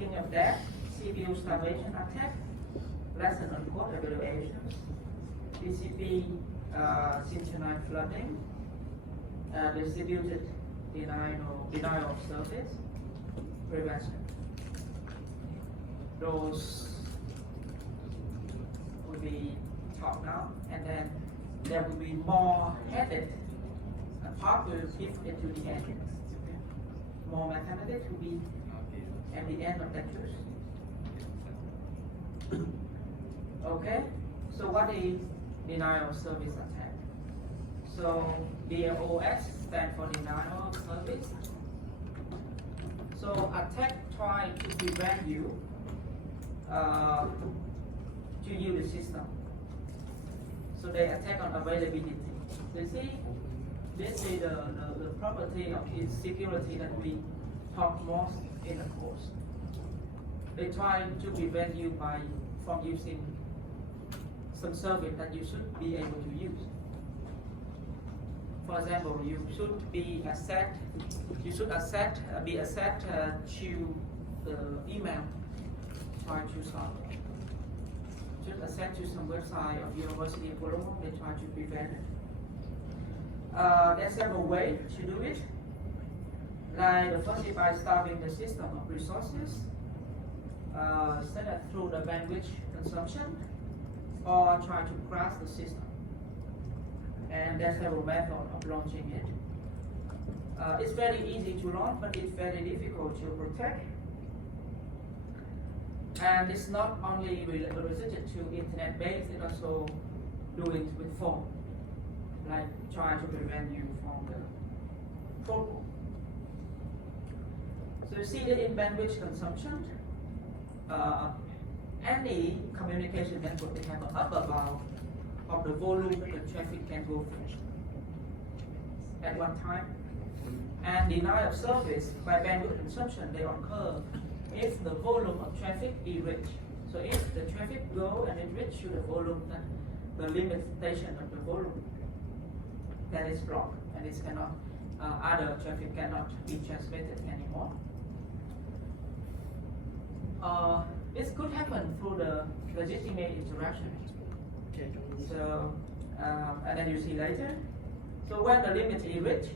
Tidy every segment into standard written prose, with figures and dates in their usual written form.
Thinking of that, CPU starvation attack, lesson on code evaluations, TCP synchronized flooding, distributed denial of service, prevention. Those will be taught now, and then there will be more headed. A part will fit into the end. More mathematics will be at the end of lectures. Okay, so what is denial of service attack? So DOS stands for denial of service. So attack try to prevent you to use the system. So they attack on availability. You see, this is the property of its security that we talk most in the course. They try to prevent you from using some service that you should be able to use. For example, you should be accept to the email. Try to solve. Should accept to some website of University of Colombo. They try to prevent it. There's several ways to do it. Like the first is by starving the system of resources, set it through the bandwidth consumption, or try to crash the system. And there's several methods of launching it. It's very easy to launch, but it's very difficult to protect. And it's not only related to internet-based, it also do it with phone, like try to prevent you from the protocol. So you see that in bandwidth consumption, any communication network they have an upper bound of the volume that the traffic can go through at one time. And denial of service by bandwidth consumption, they occur if the volume of traffic is reached. So if the traffic go and it reach to the volume, then the limitation of the volume that is blocked, and it cannot, other traffic cannot be transmitted anymore. This could happen through the legitimate interaction. So, and then you see later. So when the limit is reached,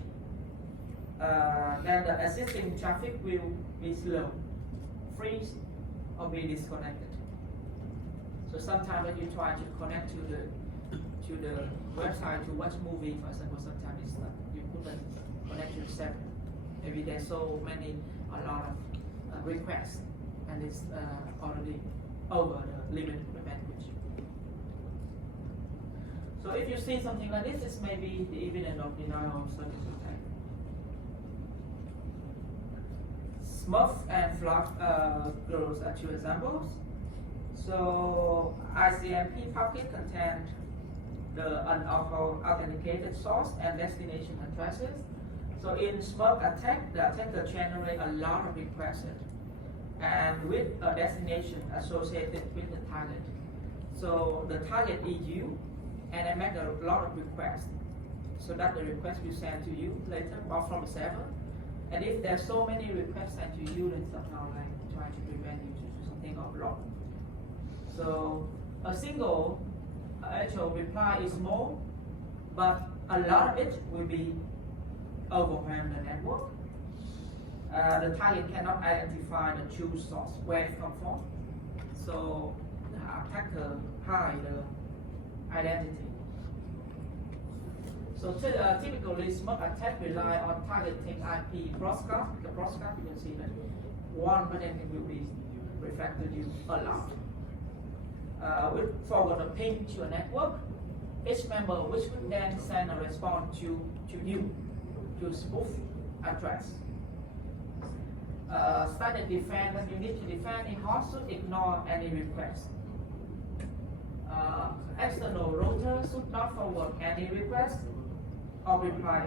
then the existing traffic will be slow, freeze, or be disconnected. So sometimes when you try to connect to the website to watch movie, for example, sometimes you couldn't connect yourself. Maybe there's so many, a lot of requests, and it's already over the limit of the bandwidth. So if you see something like this, it's maybe the evidence of denial of service attack. Smurf and Fluff girls are two examples. So ICMP packet contains the unauthenticated source and destination addresses. So in Smurf attack, the attacker generates a lot of requests and with a destination associated with the target. So the target is you, and I make a lot of requests, so that the request will send to you later or from the server. And if there's so many requests sent to you, then somehow like try to prevent you to do something or block. So a single actual reply is small, but a lot of it will be overwhelm the network. The target cannot identify the true source where it comes from, so the attacker hide the identity. So typically, Smurf attack rely on targeting IP broadcast. The broadcast, you can see that one packet will be reflected you a lot. With forward a ping to a network, each member which would then send a response to you to spoof address. Static defense, when you need to defend, it host should ignore any request. External router should not forward any request or reply.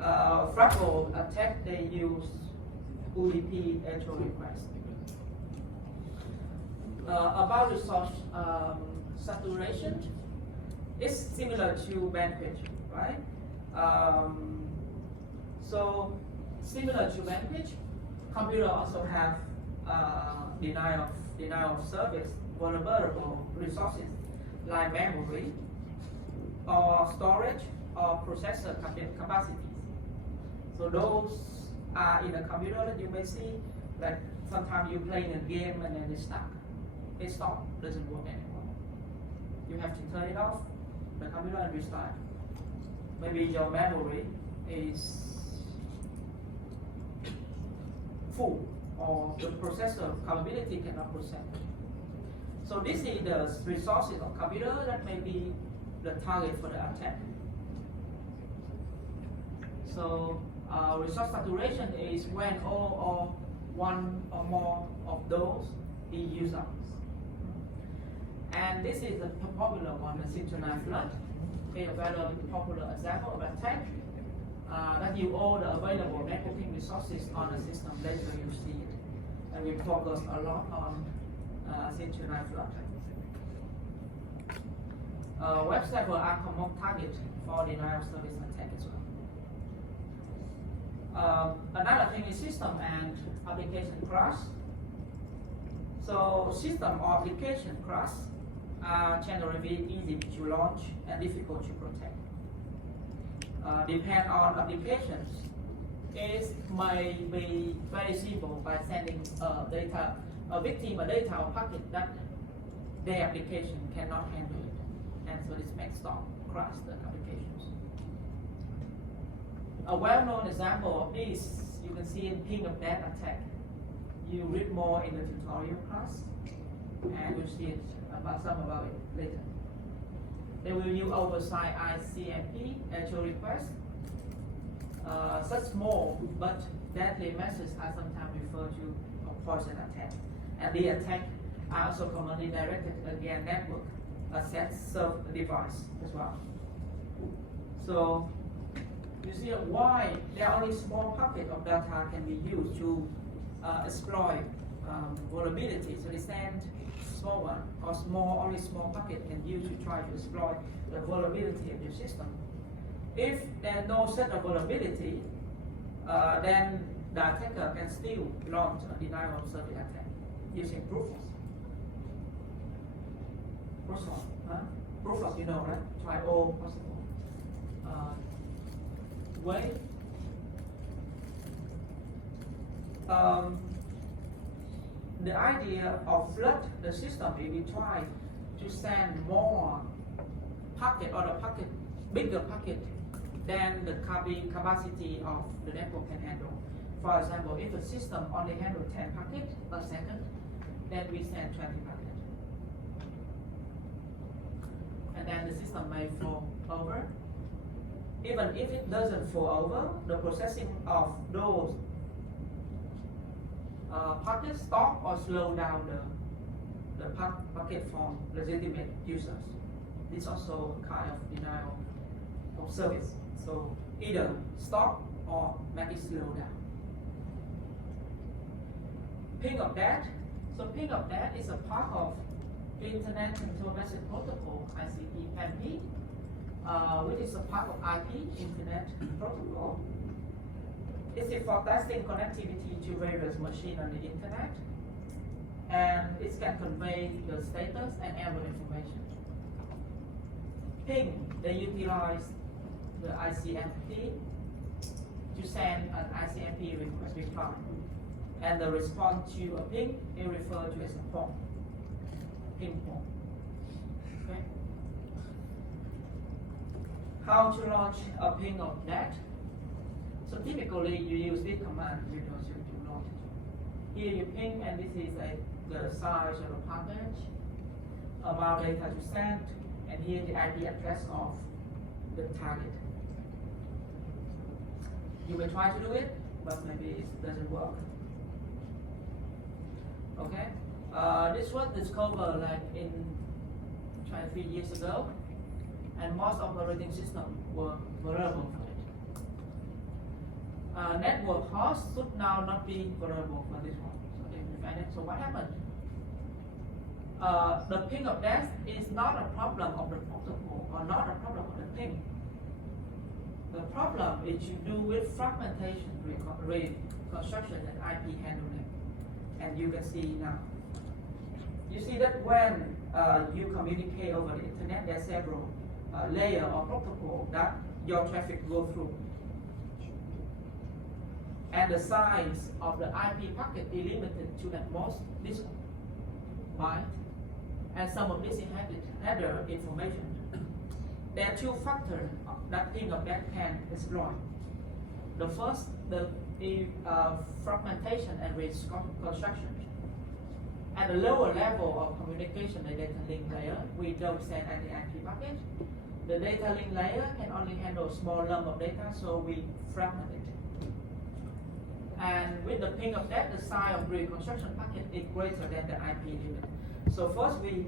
Fractal attack, they use UDP actual request. About resource saturation, it's similar to bandwidth, right? So similar to bandwidth, computer also have denial of service vulnerable resources like memory or storage or processor capacities. So those are in a computer that you may see, like sometimes you play in a game and then it's stuck. It stops, doesn't work anymore. You have to turn it off, the computer, and restart. Maybe your memory is full or the processor capability cannot process. So this is the resources of computer that may be the target for the attack. So resource saturation is when all or one or more of those is used up. And this is a popular one, the synchronized flood. A very popular example of attack that use all the available networking resources on the system. Later you see it. And we focus a lot on synchronized flood. Website will are common target for denial of service attack as well. Another thing is system and application crash. So system or application crash are generally easy to launch and difficult to protect. Depend on applications. It may be very simple by sending a victim a data or packet that their application cannot handle it, and so this makes stop crash the applications. A well-known example of this you can see in ping of that attack. You read more in the tutorial class, and you'll see about it later. They will use oversight ICMP actual request. Such small but deadly messages are sometimes referred to a poison attack. And the attack are also commonly directed against network access served device as well. So you see why there are only small pocket of data can be used to exploit vulnerability. So they send small one or only small packet can use to try to exploit the vulnerability of your system. If there's no such a vulnerability, then the attacker can still launch a denial of service attack using Brute Force, you know, right? Try all possible way. The idea of flood the system if we try to send more packet or the packet, bigger packet than the capacity of the network can handle. For example, if the system only handles 10 packets per second, then we send 20 packets. And then the system may fall over. Even if it doesn't fall over, the processing of those packets stop or slow down the packet from legitimate users. This is also a kind of denial of service. So either stop or make it slow down. Ping of that. So ping of that is a part of the Internet Control Message Protocol, ICMP, which is a part of IP, Internet Protocol. It's for testing connectivity to various machines on the Internet, and it can convey the status and error information. Ping, they utilize the ICMP to send an ICMP request reply, and the response to a ping is referred to as a PON, ping PON. Okay. How to launch a ping of that? So typically you use this command to launch it. Here you ping, and this is the size of the package, about data to send, and here the IP address of the target. You may try to do it, but maybe it doesn't work. Okay, this was discovered like in 23 years ago, and most operating systems were vulnerable for it. Network hosts should now not be vulnerable for this one, so they prevent it. So what happened? The ping of death is not a problem of the protocol or not a problem of the ping. The problem is to do with fragmentation construction and IP handling. And you can see now. You see that when you communicate over the internet, there are several layers or protocol that your traffic go through. And the size of the IP packet is limited to at most this byte. And some of this is header information. There are two factors that Ping-of-That can exploit. The first, the fragmentation and reconstruction. At the lower level of communication, the data link layer, we don't send any IP packet. The data link layer can only handle a small lump of data, so we fragment it. And with the Ping-of-That, the size of reconstruction packet is greater than the IP limit. So first we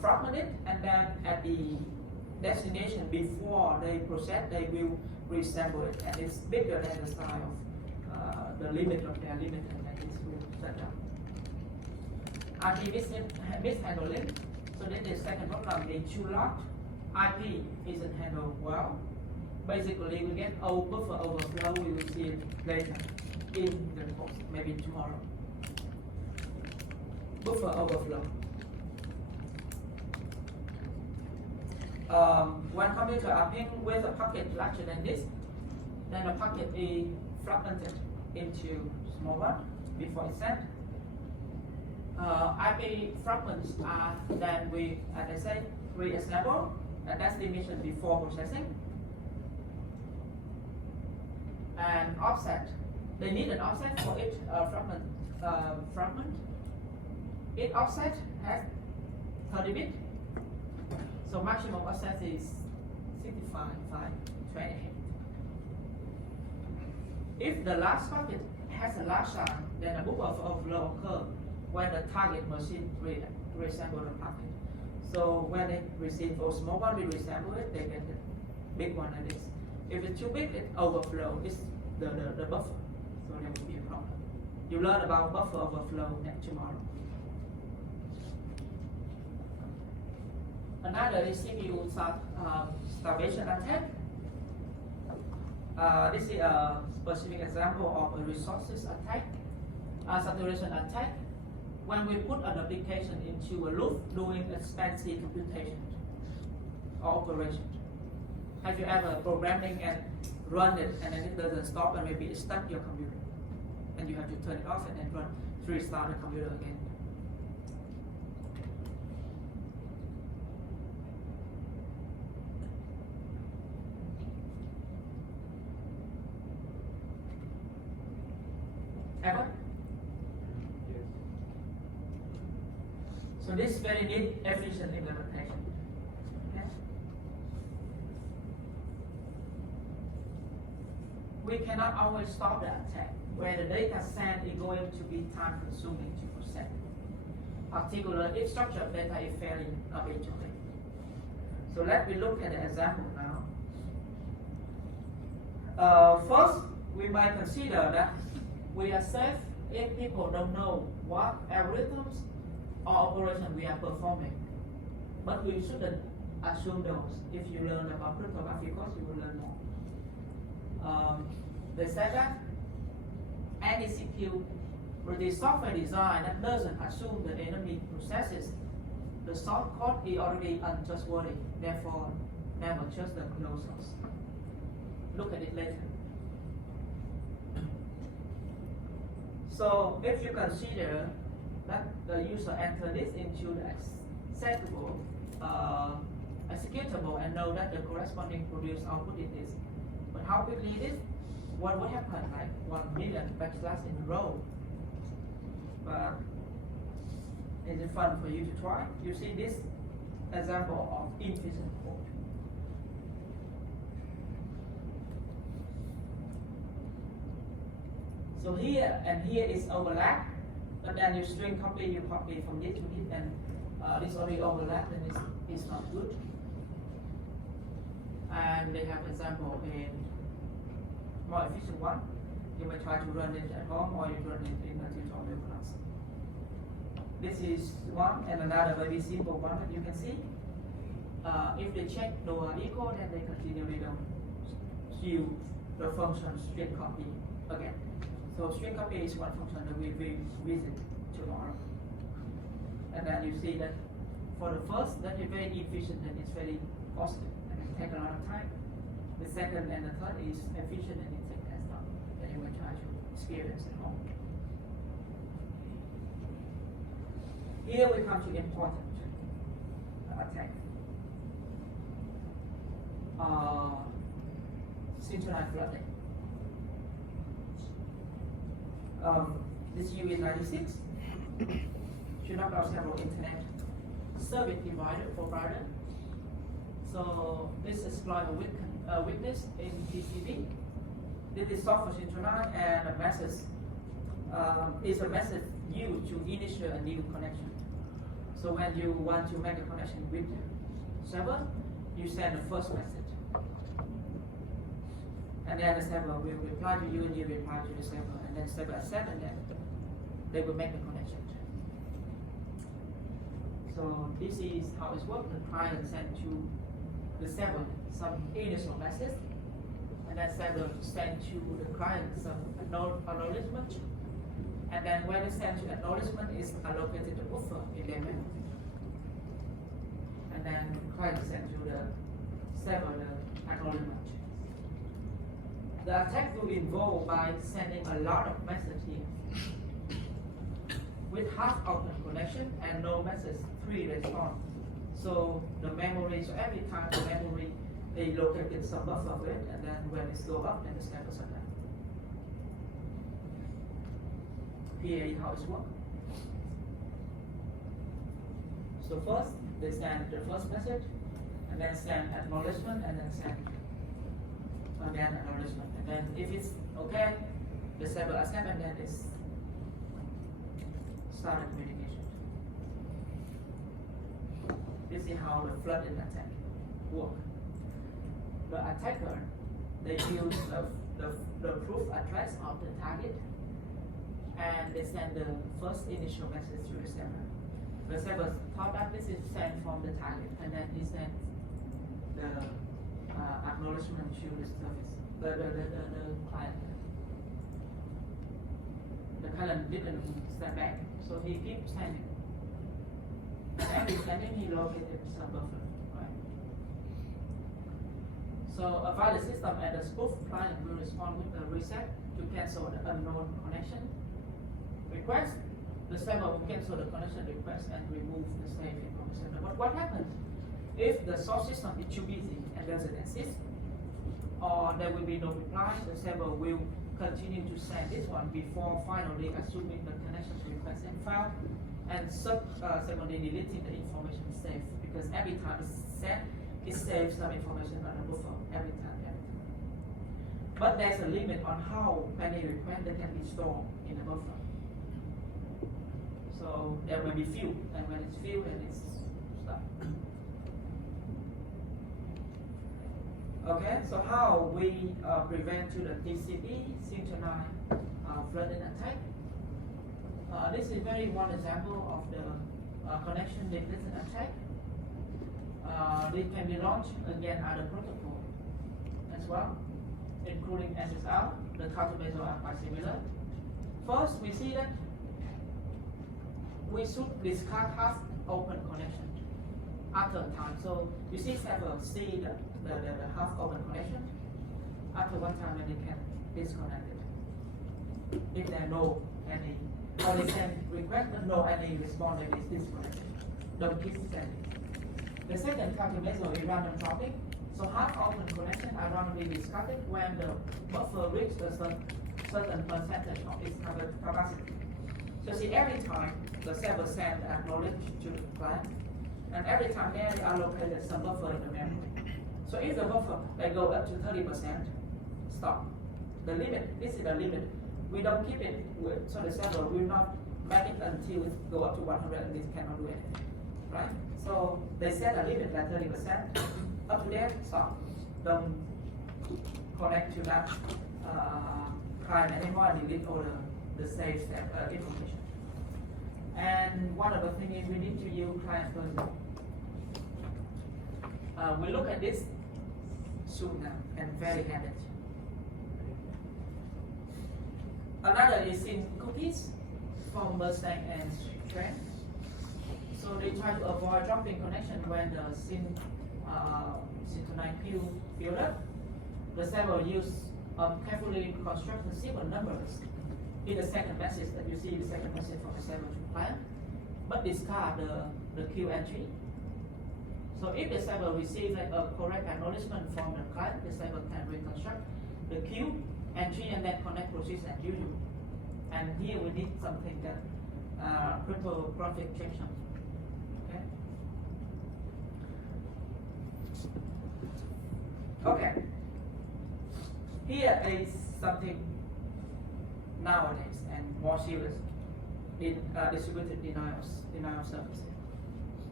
fragment it, and then at the destination, before they process, they will reassemble it, and it's bigger than the size of the limit of their limit, and then this will set up. IP mishandling. So then the second problem is too large. IP isn't handled well. Basically, we get buffer overflow. We will see it later in the course, maybe tomorrow. Buffer overflow. When computer are pinged with a packet larger than this, then the packet is fragmented into small one before it's sent. IP fragments are then we, as I say, reassemble, and that's the mission before processing. And offset, they need an offset for each fragment. Each offset has 30 bits. So maximum offset is 65,528. If the last packet has a large size, then a buffer overflow occurs when the target machine reassemble the packet. So when they receive a small one, we reassemble it, they get the big one like this. If it's too big, it overflow. It's the buffer. So there will be a problem. You learn about buffer overflow tomorrow. Another is CPU starvation attack. This is a specific example of a resources attack, saturation attack. When we put an application into a loop doing expensive computation or operation. Have you ever programming and run it and then it doesn't stop and maybe it stuck your computer and you have to turn it off and then restart the computer again? Ever? Yes. So this very neat efficient implementation. Okay. We cannot always stop the attack where the data sent is going to be time consuming to process. Particularly if structured data is failing habitually. So let me look at the example now. First, we might consider that we are safe if people don't know what algorithms or operation we are performing. But we shouldn't assume those. If you learn about cryptography course, you will learn more. They said that any CPU with the software design that doesn't assume the enemy processes, the source code is already untrustworthy. Therefore, never trust the closed source. Look at it later. So if you consider that the user enter this into the acceptable, executable and know that the corresponding produced output is this. But how quickly it is? What would happen? Like 1 million backslash in a row. But is it fun for you to try? You see this example of inefficient code. So here and here is overlap, but then you string copy, you copy from this to this, and this already overlap, and it's not good. And they have example in more efficient one. You may try to run it at home or you run it in a tutorial class. This is one, and another very simple one that you can see. If they check no equal, then they continue, they don't use the function string copy again. So string copy is one function that we will visit tomorrow. And then you see that for the first, that is very efficient and it's very costly and it takes a lot of time. The second and the third is efficient and it takes less time. Then you will try to experience at home. Here we come to important attack. Synchronized flooding. This year in 96, should not have several internet service provider. So this exploit a weakness in TCP. This is software synchronized and a message is a message used to initiate a new connection. So when you want to make a connection with the server, you send the first message. And then the server will reply to you and you reply to the server, and then the server accepts and then they will make the connection. So this is how it works. The client sends to the server some initial message, and then server sends to the client some acknowledgement. And then when it sends to acknowledgement, is allocated the buffer element. And then the client sends to the server the acknowledgement. The attack will involve by sending a lot of messages here. With half open connection and no message, free response. So the memory, so every time the memory, they located some buffer of it, and then when it goes up, then the server shut down. Here is how it works. So first, they send the first message, and then send acknowledgement, and then send again acknowledgement. And then if it's okay, the server accepts, and then it's started communication. This is how the flooding attack works. The attacker, they use the proof address of the target, and they send the first initial message to the server. The server thought that this is sent from the target, and then he sent the acknowledgement to the service, the client. The client didn't send back, so he keeps sending. And every sending he located some buffer, right? So a valid system and the spoof client will respond with a reset to cancel the unknown connection request. The server will cancel the connection request and remove the slave from the server. But what happens if the source system is too busy and doesn't exist, or there will be no reply? The server will continue to send this one before finally assuming the connection request and failed, and secondly deleting the information saved, because every time it's sent, it saves some information on the buffer every time. But there's a limit on how many requests that can be stored in the buffer. So there will be few, and when it's few, then it's stopped. Okay, so how we prevent to the TCP synchronized flooding attack? This is very one example of the connection depletion attack. This can be launched again other protocol as well, including SSL. The countermeasures are quite similar. First, we see that we should discard half open connection after a time. So you see server see the half open connection after one time, and they can disconnect it. If there no any, or they send request but no any response, then it's disconnected. Don't keep sending. The second countermeasure is random dropping. So half open connection are randomly discarded when the buffer reaches a certain percentage of its capacity. So see, every time the server sends acknowledge to the client, and every time they allocated some buffer in the memory. So if the buffer they go up to 30%, stop. The limit, this is the limit. We don't keep it with, so the server will not make it until it go up to 100, and it cannot do anything, right? So they set a limit like 30%. Up to there, stop. Don't connect to that client anymore and delete all the saved information. And one of the things is we need to use client version. We look at this soon now and very handy. Another is in cookies from Mustang and Trend. So they try to avoid dropping connection when the synchronized queue filled up. The server use carefully constructed sequence numbers in the second message that you see the second message from the server to client, but discard the queue entry. So if the server receives a correct acknowledgement from the client, the server can reconstruct the queue entry and then connect process as usual. And here we need something that cryptographic checksum. Okay. Okay. Here is something nowadays and more serious in distributed denial of service.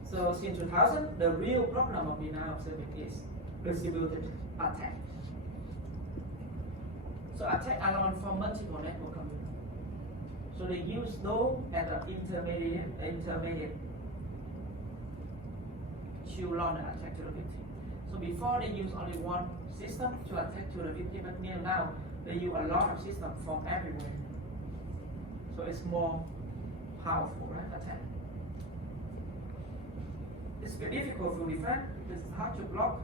So since 2000, the real problem of denial of service is distributed attack. So attack along from multiple network computers. So they use those as an intermediate to launch an attack to the victim. So before they use only one system to attack to the victim, but now they use a lot of systems from everywhere. So it's more powerful, right, attack. It's very difficult to defend. It's hard to block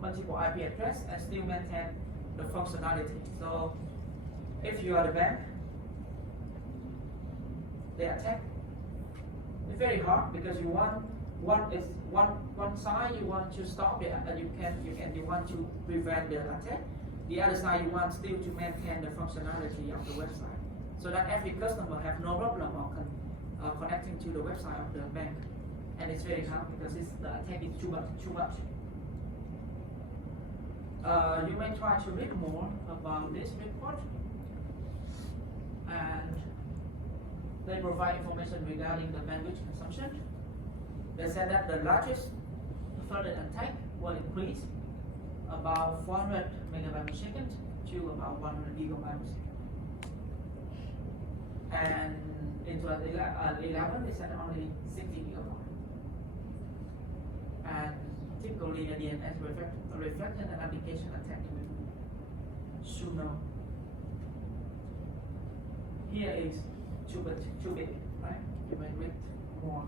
multiple IP address and still maintain the functionality. So if you are the bank, they attack. It's very hard because you want one side you want to stop it, and you want to prevent the attack. The other side you want still to maintain the functionality of the website, so that every customer have no problem of connecting to the website of the bank. And it's very hard because the attack is too much. You may try to read more about this report, and they provide information regarding the bandwidth consumption. They said that the largest flooded attack will increase about 400 megabytes per second to about 100 gigabytes per second. And in 2011, they said only 60 gigabytes. And typically the DNS reflected an application attack sooner. Here is too big, right? You may read more.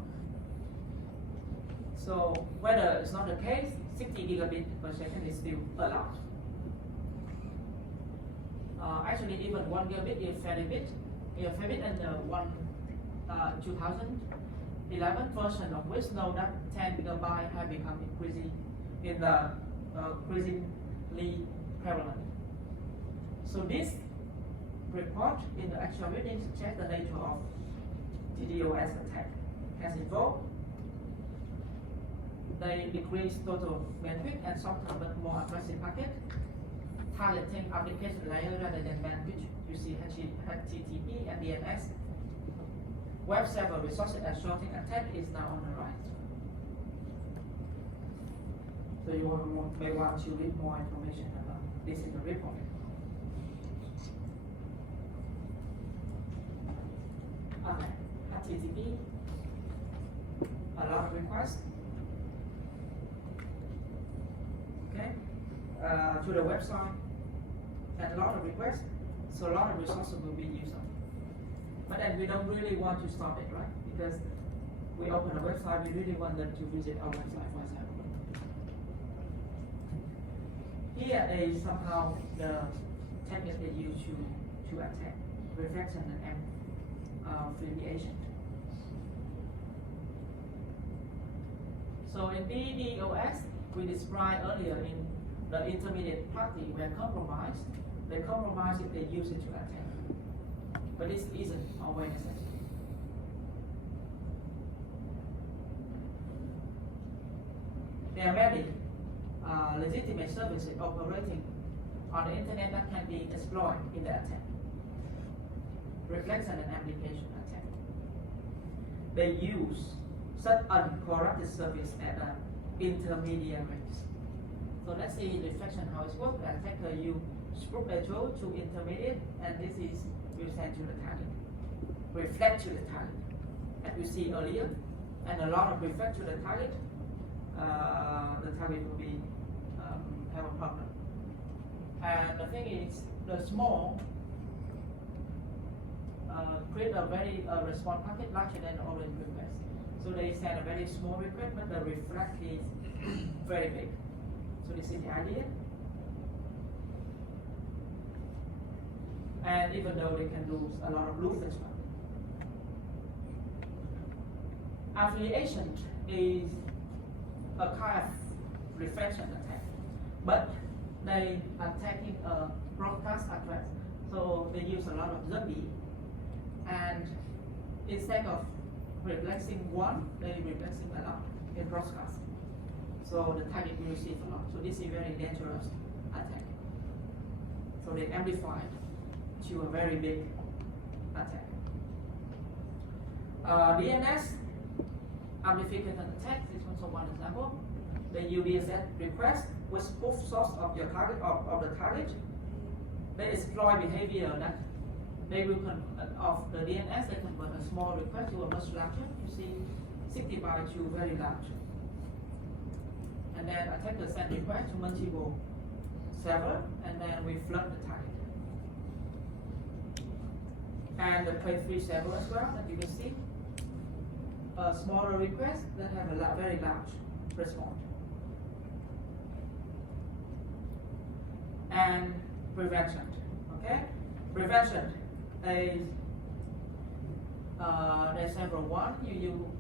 So whether it's not the case, 60 gigabit per second is still allowed. Actually, even 1 gigabit is fairly bit. And the 2011 version of which know that 10 gigabyte have become increasingly prevalent. So this report in the actual reading suggests the nature of DDoS attack has evolved. They decrease total bandwidth and softer but more aggressive packet, targeting application layer rather than bandwidth. You see HTTP and DNS. Web server resources and sorting attack is now on the rise. So you may want to read more information about this in the report. Okay, HTTP, a lot of requests. Okay, to the website, and a lot of requests, so a lot of resources will be used on. But then we don't really want to stop it, right? Because we open a website, we really want them to visit our website, for example. Here is somehow the technique they use to attack reflection and affiliation. So in DDoS, we described earlier in the intermediate party were compromised. They compromise if they use it to attack. But this isn't always necessary. There are many legitimate services operating on the internet that can be exploited in the attack. Reflection and application attack. They use such uncorrupted service at an intermediate rate. So let's see reflection how it works. The attacker use spoof echo to intermediate, and this is will send to the target. Reflect to the target, as we see earlier, and a lot of reflect to the target will be have a problem. And the thing is, the small create a very response packet larger than the original request. So they send a very small request, but the reflect is very big. So this is the idea. And even though they can lose a lot of loops as well. Affiliation is a kind of reflection attack, but they attacking a broadcast address. So they use a lot of zombie, and instead of replacing one, they replacing a lot in broadcast. So the target will receive a lot. So this is very dangerous attack. So they amplify to a very big attack. DNS amplification attack is also one example. The UDSS request with proof source of your target of the target. They exploit behavior that they will of the DNS. They convert a small request to a much larger. You see, 60 bytes to very large. And then attacker send request to multiple server, and then we flood the target. And the play-free server as well, that you can see. A smaller request that have a very large response. And prevention, okay? Prevention is there's several one. You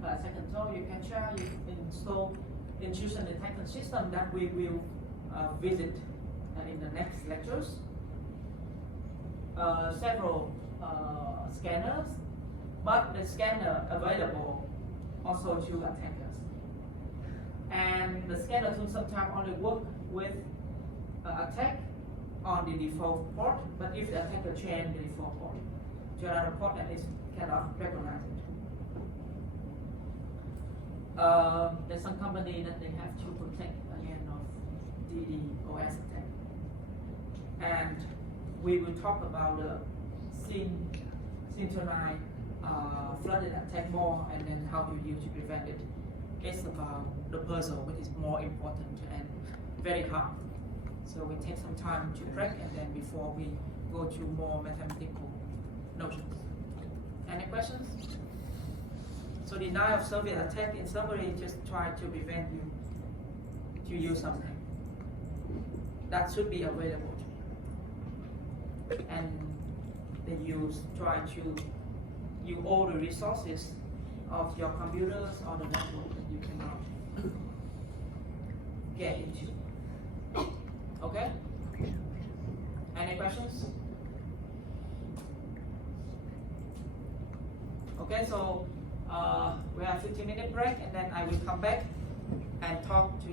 second so you can share, you install intrusion detection system that we will visit in the next lectures. Several scanners, but the scanner available also to attackers. And the scanner tool sometimes only work with attack on the default port, but if the attacker change the default port to another port, then it cannot recognize it. There's some company that they have to protect against of DDoS attack. And we will talk about the synchronized flooded attack more, and then how to use to prevent it. It's about the puzzle, which is more important and very hard. So we take some time to break, and then before we go to more mathematical notions. Any questions? So denial of service attack, in summary, just try to prevent you to use something that should be available to you. And then you try to use all the resources of your computers or the network that you cannot get into. Okay? Any questions? Okay, so we have 15-minute break, and then I will come back and talk to you.